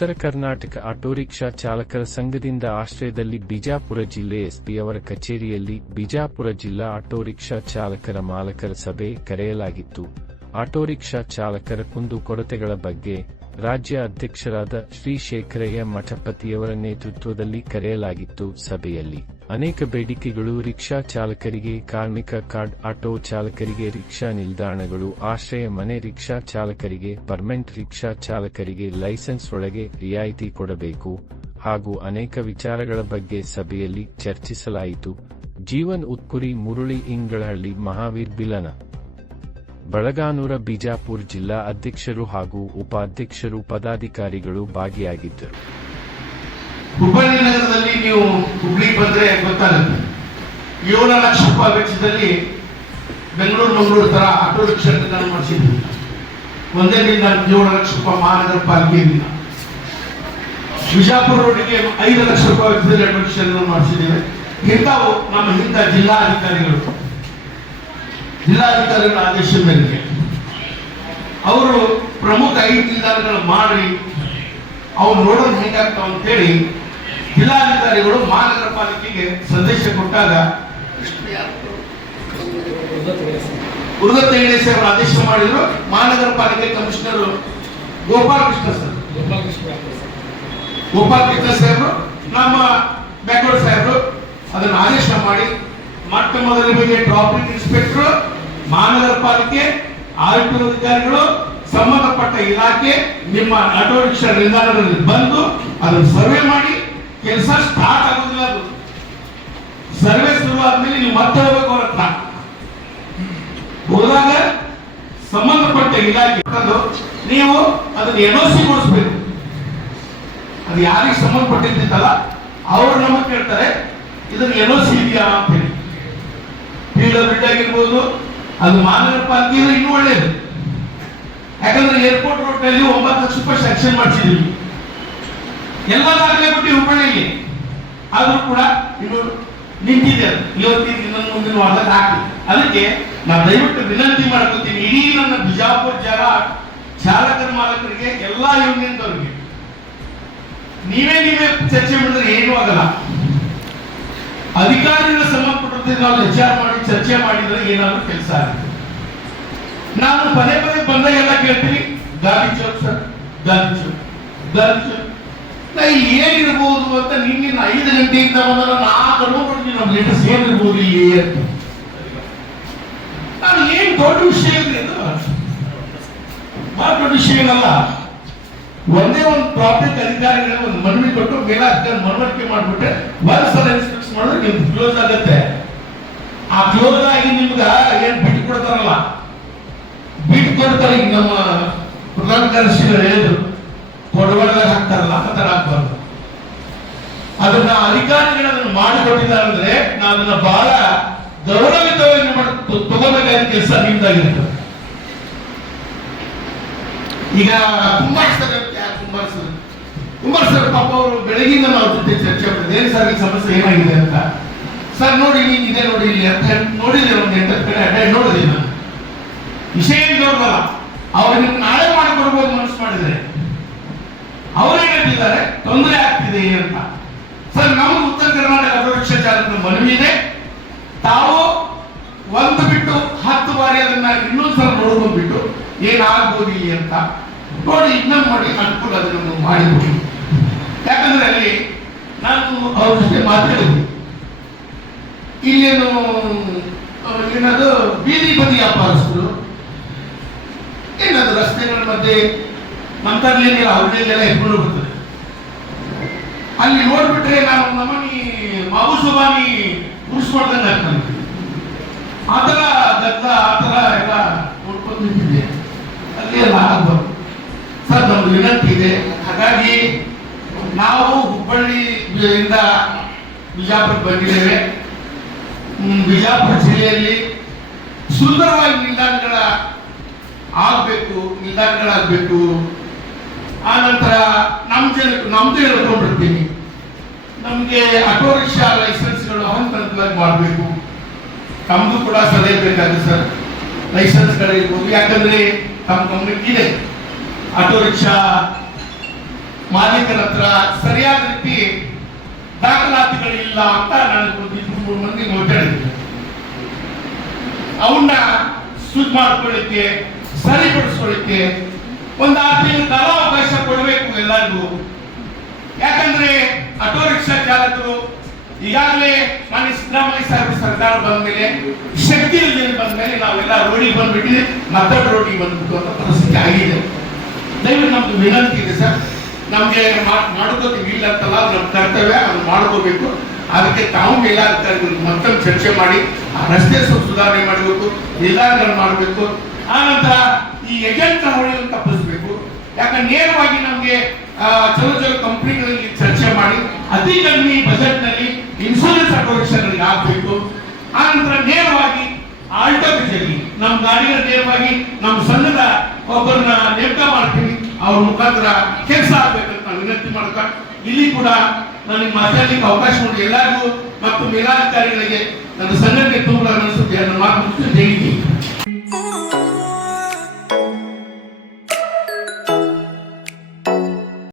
ಉತ್ತರ Karnataka auto rickshaw ಚಾಲಕರ ಸಂಘದಿಂದ ಆಶ್ರಯದಲ್ಲಿ ಬಿಜಾಪುರ ಜಿಲ್ಲೆ ಎಸ್ಪಿ ಅವರ ಕಚೇರಿಯಲ್ಲಿ ಬಿಜಾಪುರ ಜಿಲ್ಲಾ ಆಟೋ ರಿಕ್ಷಾ ಚಾಲಕರ ಮಾಲಕರ ಸಭೆ ಕರೆಯಲಾಗಿತ್ತು. ಆಟೋ ರಿಕ್ಷಾ ಚಾಲಕರ ಕುಂದು ಕೊರತೆಗಳ ಬಗ್ಗೆ ರಾಜ್ಯ ಅಧ್ಯಕ್ಷರಾದ ಶ್ರೀ ಶೇಖರಯ್ಯ ಮಠಪತಿಯವರ ನೇತೃತ್ವದಲ್ಲಿ ಕರೆಯಲಾಗಿತ್ತು ಸಭೆಯಲ್ಲಿ. ಅನೇಕ ಬೇಡಿಕೆಗಳು ರಿಕ್ಷಾ ಚಾಲಕರಿಗೆ, ಕಾರ್ಮಿಕ ಕಾರ್ಡ್ ಆಟೋ ಚಾಲಕರಿಗೆ ರಿಕ್ಷಾ ನಿಲ್ದಾಣಗಳು, ಆಶ್ರಯ ಮನೆ ರಿಕ್ಷಾ ಚಾಲಕರಿಗೆ ಪರ್ಮೆಂಟ್ ರಿಕ್ಷಾ ಚಾಲಕರಿಗೆ ಲೈಸೆನ್ಸ್ ಒಳಗೆ ರಿಯಾಯಿತಿ ಕೊಡಬೇಕು ಹಾಗೂ ಅನೇಕ ವಿಚಾರಗಳ ಬಗ್ಗೆ ಸಭೆಯಲ್ಲಿ ಚರ್ಚಿಸಲಾಯಿತು. ಜೀವನ್ ಉತ್ಕುರಿ ಮುರುಳಿ ಇಂಗಳಹಳ್ಳಿ ಮಹಾವೀರ್ ಬಿಲನ ಬಳಗಾನೂರ ಬಿಜಾಪುರ್ ಜಿಲ್ಲಾ ಅಧ್ಯಕ್ಷರು ಹಾಗೂ ಉಪಾಧ್ಯಕ್ಷರು ಪದಾಧಿಕಾರಿಗಳು ಭಾಗಿಯಾಗಿದ್ದರು. ಹುಬ್ಬಳ್ಳಿ ನಗರದಲ್ಲಿ ನೀವು ಹುಬ್ಳಿ ಬಂದ್ರೆ ಗೊತ್ತಾಗುತ್ತೆ. ಏಳು ಲಕ್ಷ ರೂಪಾಯಿ ವೆಚ್ಚದಲ್ಲಿ ಬೆಂಗಳೂರು ಮಂಗಳೂರು ತರ ಆಟೋ ರಿಕ್ಷಾ ಮಾಡಿಸಿದ್ವಿ ಒಂದೇ ದಿನ ಏಳು ಲಕ್ಷ ರೂಪಾಯಿ ಮಹಾನಗರ ಪಾಲಿಕೆಯಿಂದ ಬಿಜಾಪುರ ರೋಡ್ಗೆ ಐದು ಲಕ್ಷ ರೂಪಾಯಿ ವೆಚ್ಚದಲ್ಲಿ ನಿಲ್ದಾಣ ಮಾಡಿಸಿದ್ದೇವೆ. ಇಂಥವು ನಮ್ಮ ಹಿಂದ ಜಿಲ್ಲಾಧಿಕಾರಿಗಳು. ಜಿಲ್ಲಾಧಿಕಾರಿಗಳ ಆದೇಶದ ಮೇರೆಗೆ. ಅವರು ಪ್ರಮುಖ ಐದು ನಿಲ್ದಾಣಗಳು ಮಾಡಿ ಅವ್ರು ನೋಡೋದು ಹೇಗಾಗ್ತಾವ ಅಂತೇಳಿ ಜಿಲ್ಲಾಧಿಕಾರಿಗಳು ಮಹಾನಗರ ಪಾಲಿಕೆಗೆ ಸಂದೇಶ ಕೊಟ್ಟಾಗ ಉರ್ಗತ್ತ ಗಣೇಶ್ ಅವರು ಆದೇಶ ಮಾಡಿದ್ರು. ಮಹಾನಗರ ಪಾಲಿಕೆ ಕಮಿಷನರ್ ಗೋಪಾಲ ಕೃಷ್ಣ ಸರ್. ಗೋಪಾಲಕೃಷ್ಣ ಸಾಹೇಬರು ನಮ್ಮ ಬ್ಯಾಕ್ವರ್ಡ್ ಸಾಹೇಬರು ಅದನ್ನು ಆದೇಶ ಮಾಡಿ. ಮೊಟ್ಟ ಮೊದಲಿಗೆ ಟ್ರಾಫಿಕ್ ಇನ್ಸ್ಪೆಕ್ಟರ್ ಮಹಾನಗರ ಪಾಲಿಕೆ ಆಯುಕ್ತ ಅಧಿಕಾರಿಗಳು, ಸಂಬಂಧಪಟ್ಟ ಇಲಾಖೆ, ನಿಮ್ಮ ಆಟೋ ರಿಕ್ಷಾ ನಿಲ್ದಾಣದಲ್ಲಿ ಬಂದು ಅದನ್ನು ಸರ್ವೆ ಮಾಡಿ, ಕೆಲಸ ಸ್ಟಾರ್ಟ್ ಆಗೋದಿಲ್ಲ ಅದು. ಸರ್ವೆ ಶುರುವಾದ್ಮೇಲೆ ನೀವು ಮತ್ತೆ ಹೋಗಬೇಕು ಅವ್ರ ಹತ್ರ. ಹೋದಾಗ ಸಂಬಂಧಪಟ್ಟ ಇಲಾಖೆ ನೀವು ಅದನ್ನ ಎನ್ಒಸಿ ಕೊಡಿಸ್ಬೇಕು. ಅದು ಯಾರಿಗೆ ಸಂಬಂಧಪಟ್ಟಿದ್ದಲ್ಲ ಅವ್ರು ನಮಗೆ ಕೇಳ್ತಾರೆ, ಇದನ್ನ ಎನ್ಒಸಿ ಇದೆಯಾ ಅಂತ ಹೇಳಿ. ಪಿ ಆಗಿರ್ಬೋದು ಅದು ಮಾನವಪ್ಪ ಅಂತಿದ್ರೆ ಇನ್ನೂ ಒಳ್ಳೇದು. ಯಾಕಂದ್ರೆ ಏರ್ಪೋರ್ಟ್ ರೋಡ್ನಲ್ಲಿ ಒಂಬತ್ತು ಲಕ್ಷ ರೂಪಾಯಿ ಸೆಕ್ಷನ್ ಮಾಡಿಸಿದ್ವಿ. ದಾಖಲೆ ಬಿಟ್ಟು ಹುಬ್ಬಳ್ಳಿಗೆ. ಆದ್ರೂ ಕೂಡ ಇದು ನಿಂತಿದೆ. ಇವತ್ತಿನ ಇನ್ನೊಂದು ಮುಂದಿನ ವಾರದಲ್ಲಿ ಹಾಕಿ ಅದಕ್ಕೆ ನಾನು ದಯವಿಟ್ಟು ವಿನಂತಿ ಮಾಡ್ಕೊತೀನಿ, ಇಡೀ ನನ್ನ ಬಿಜಾಪುರ ಜನ ಚಾಲಕರ ಮಾಲಕರಿಗೆ, ಎಲ್ಲಾ ಯೂನಿಯನ್ದವ್ರಿಗೆ. ನೀವೇ ನೀವೇ ಚರ್ಚೆ ಮಾಡಿದ್ರೆ ಏನೂ ಆಗಲ್ಲ. ಅಧಿಕಾರಿಗಳ ಸಂಬಂಧಪಟ್ಟಂತೆ ನಾವು ವಿಚಾರ ಮಾಡಿ, ಚರ್ಚೆ ಮಾಡಿದ್ರೆ ಏನಾದ್ರು ಕೆಲಸ ಆಗುತ್ತೆ. ನಾನು ಪದೇ ಪದೇ ಬಂದಾಗೆಲ್ಲ ಕೇಳ್ತೀನಿ, ಗಾಲಿ ಚೌಕ್ ಸರ್ ಗಾಂಧಿ ಚೌಕ್ ಗಾಂಧಿ ಚೌಕ್. ನಾ ಏನಿರ್ಬೋದು ಅಂತ ನಿನ್ನೆ ಐದು ಗಂಟೆಯಿಂದ ಬಂದಾಗ ನಾ ನೋಡ್ಬಿಡ್ತೀನಿ ನಮ್ಮ ಲೀಡರ್ಸ್ ಏನಿರ್ಬೋದು ಇಲ್ಲಿ ಅಂತ. ನಾನು ಏನ್ ದೊಡ್ಡ ವಿಷಯ ಇದೆ ಅಂತ ಬಹಳ ದೊಡ್ಡ ವಿಷಯ ಏನಲ್ಲ, ಒಂದೇ ಒಂದು ಪ್ರಾಪರ್ಟಿ ಅಧಿಕಾರಿಗಳಿಗೆ ಒಂದು ಮನವಿ ಕೊಟ್ಟು ಮೇಲಾಧಿಕಾರಿ ಮನವರಿಕೆ ಮಾಡ್ಬಿಟ್ರೆ ಒಂದ್ಸಲ ಇನ್ಸ್ಪೆಕ್ಷನ್ ಮಾಡಿದ್ರೆ ನಿಮ್ಗೆ ಕ್ಲೋಸ್ ಆಗತ್ತೆ. ಆಗಿ ನಿಮ್ಗ ಏನ್ ಬಿಟ್ಟು ಕೊಡ್ತಾರಲ್ಲ? ಬಿಟ್ಟು ಕೊಡ್ತಾರೆ ಈಗ ನಮ್ಮ ಪ್ರಧಾನ ಕಾರ್ಯದರ್ಶಿಗಳು ಹೇಳಿದ್ರು ಕೊಡಬಾರ್ದಾಗ ಹಾಕ್ತಾರಲ್ಲ ಆ ತರ ಆಗ್ಬಾರ್ದು. ಅದನ್ನ ಅಧಿಕಾರಿಗಳು ಅದನ್ನು ಮಾಡಿಕೊಟ್ಟಿದ್ದಾರೆ ಅಂದ್ರೆ ನಾನು ಅದನ್ನ ಬಹಳ ಗೌರವಿತವಾಗಿ ತಗೋಬೇಕಾದ ಕೆಲಸ ನಿಮ್ದಾಗಿರ್ತದೆ ಈಗ Kumar sir Kumar sir Kumar sir ಪಾಪ ಅವರು ಬೆಳಗಿಂದ ನಾವು ಜೊತೆ ಚರ್ಚೆ ಮಾಡಿದ್ರೆ ಸರ್ ಈ ಸಮಸ್ಯೆ ಏನಾಗಿದೆ ಅಂತ? ಸರ್ ನೋಡಿ ನೀನು ಇದೆ ನೋಡಿ ಇಲ್ಲಿ ಅಂತ ನೋಡಿದೆ ಒಂದು ಎಂಟತ್ತು ಕಡೆ. ಅಡ್ಡ ನೋಡಿದೆ ನಾನು. ವಿಷಯ ಏನ್ ಅವ್ರು ಅವ್ರಿಗೆ ನಾಳೆ ಮಾಡಿಕೊಡ್ಬೋದು ಮನಸ್ಸು ಮಾಡಿದ್ರೆ. ಅವರೇ ಹೇಳ್ತಿದ್ದಾರೆ? ತೊಂದರೆ ಆಗ್ತಿದೆ ಅಂತ. ಸರ್ ನಮ್ಮ ಉತ್ತರ ಕರ್ನಾಟಕ ಅಪರೋಕ್ಷ ಚಾಲಕರ ಮನವಿ ಇದೆ. ತಾವು ಒಂದು ಬಿಟ್ಟು ಹತ್ತು ಬಾರಿ ಅದನ್ನ ಇನ್ನೊಂದು ಸಲ ನೋಡ್ಕೊಂಡ್ಬಿಟ್ಟು ಏನಾಗ್ಬೋದು ಇಲ್ಲಿ ಅಂತ ನೋಡಿ ಇನ್ನೊಂದು ಮಾಡಿ ಅನುಕೂಲ ಅದನ್ನು ಮಾಡಿಕೊಡಿ. ಯಾಕಂದ್ರೆ ಅಲ್ಲಿ ನಾನು ಅವ್ರ ಜೊತೆ ಮಾತಾಡಿದ್ವಿ ಇಲ್ಲೇನು ಏನದು ಬೀದಿ ಬದಿ ವ್ಯಾಪಾರಸ್ಥರು ಏನದು ರಸ್ತೆಗಳ ಮಧ್ಯೆ ಮಂತರ್ಲೇನಿಲ್ಲ ಅವ್ರನ್ನೆಲ್ಲ ಇಬ್ಬರು ಬರ್ತದೆ ಅಲ್ಲಿ ನೋಡ್ಬಿಟ್ರೆ ನಾವು ನಮ್ಮನಿ ಮಾವು ಸುಬಾನಿ ಉಳಿಸ್ಕೊಳ್ದಂಗೆ ಆಗ್ತಾನೆ ಆ ಥರ ಗದ್ದ ಆ ಥರ ಎಲ್ಲ ನೋಡ್ಕೊಂಡು ಅಲ್ಲಿ ಎಲ್ಲ ಆಗ್ಬಾರ್ದು ಸರ್, ನಮ್ದು ವಿನಂತಿ ಇದೆ. ಹಾಗಾಗಿ ನಾವು ಹುಬ್ಬಳ್ಳಿ ಇಂದ ಬಿಜಾಪುರ ಬಂದಿದ್ದೇವೆ. ಬಿಜಾಪುರ ಜಿಲ್ಲೆಯಲ್ಲಿ ಸುಂದರವಾಗಿ ನಿಲ್ದಾಣಗಳ ಆಗಬೇಕು, ನಿಲ್ದಾಣಗಳಾಗಬೇಕು. ಆ ನಂತರ ನಮ್ಮ ಜನ, ನಮ್ದು ಹೇಳ್ಕೊಂಡ್ಬಿಡ್ತೀನಿ. ನಮಗೆ ಆಟೋ ರಿಕ್ಷಾ ಲೈಸೆನ್ಸ್ಗಳು ಹಂತ ಹಂತವಾಗಿ ಮಾಡಬೇಕು. ತಮ್ಮದು ಕೂಡ ಸಲಹೆ ಬೇಕಾಗುತ್ತೆ ಸರ್. ಲೈಸೆನ್ಸ್ಗಳಿರ್ಬೋದು ಯಾಕಂದ್ರೆ ತಮ್ಮ ಗಮನಕ್ಕಿದೆ ಇದೆ. ಆಟೋ ರಿಕ್ಷಾ ಮಾಲೀಕರ ಹತ್ರ ಸರಿಯಾದ ರೀತಿ ದಾಖಲಾತಿಗಳಿಲ್ಲ ಅಂತ ನನಗೆ ಮೂರು ಮಂದಿ ಮಾತಾಡಿದ್ರು ಅವನ್ನ ಸುದ್ ಮಾಡ್ಕೊಳ್ಳಿಕ್ಕೆ, ಸರಿಪಡಿಸ್ಕೊಳ್ಳಿಕ್ಕೆ ಒಂದು ಆರು ತಿಂಗಳು ಕಾಲಾವಕಾಶ ಕೊಡಬೇಕು ಎಲ್ಲರಿಗೂ. ಯಾಕಂದ್ರೆ ಆಟೋ ರಿಕ್ಷಾ ಚಾಲಕರು ಈಗಾಗಲೇ ಮಾನ್ಯ ಸಿದ್ದರಾಮಯ್ಯ ಸಾಹೇಬ್ ಸರ್ಕಾರ ಬಂದ ಮೇಲೆ, ಶಕ್ತಿ ಯೋಜನೆ ಬಂದ ಮೇಲೆ ನಾವೆಲ್ಲ ರೋಡಿಗೆ ಬಂದ್ಬಿಟ್ಟಿದೆ ಮತ್ತೊಬ್ಬ ರೋಡಿಗೆ ಬಂದ್ಬಿಟ್ಟು ಅಂತ ಪರಿಸ್ಥಿತಿ ಆಗಿದೆ. ದಯವಿಟ್ಟು ನಮ್ದು ವಿನಂತಿ ಇದೆ ಸರ್. ನಮ್ಗೆ ಮಾಡೋದಕ್ಕೆ ಇಲ್ಲ ಅಂತಲ್ಲ ನಮ್ಮ ಕರ್ತವ್ಯ, ಅದು ಮಾಡ್ಕೋಬೇಕು. ಅದಕ್ಕೆ ತಾವು ಮೇಲಾಧಿಕಾರಿಗಳು ಮತ್ತೊಂದು ಚರ್ಚೆ ಮಾಡಿ, ಆ ರಸ್ತೆ ಸ್ವಲ್ಪ ಸುಧಾರಣೆ ಮಾಡಬೇಕು, ನಿಲ್ದಾಣಗಳನ್ನು ಮಾಡಬೇಕು. ಆನಂತರ ಈ ಏಜೆಂಟ್ ಹೊಳೆಯನ್ನು ತಪ್ಪಿಸಬೇಕು. ಯಾಕಂದ್ರೆ ನೇರವಾಗಿ ನಮಗೆ ಚಲೋ ಚಲೋ ಕಂಪ್ನಿಗಳಲ್ಲಿ ಚರ್ಚೆ ಮಾಡಿ ಅತಿ ಕಡಿಮೆ ಬಜೆಟ್ನಲ್ಲಿ ಇನ್ಶೂರೆನ್ಸ್ ಆಗಬೇಕು ಹಾಕಬೇಕು. ಆನಂತರ ನೇರವಾಗಿ ಆಲ್ಟೋ ಬಿಜೆಪಿ ನಮ್ಮ ಗಾಡಿಯ ನೇರವಾಗಿ ನಮ್ಮ ಸಂಘದ ಒಬ್ಬರನ್ನ ನೇಮಕ ಮಾಡ್ತೀವಿ. ಅವ್ರ ಮುಖಾಂತರ ಕೆಲಸ ಆಗ್ಬೇಕಂತ ವಿನಂತಿ ಮಾಡ್ತಾ, ಇಲ್ಲಿ ಕೂಡ ನನಗೆ ಮಾತಾಡಲಿಕ್ಕೆ ಅವಕಾಶ ಕೊಡಿ. ಎಲ್ಲರಿಗೂ ಮತ್ತು ಮೇಲಾಧಿಕಾರಿಗಳಿಗೆ ನನ್ನ ಸಂಘಟನೆ ತುಂಬ ಅನಿಸುತ್ತೆ ನನ್ನ ಮಾತು ಜೈಲಿ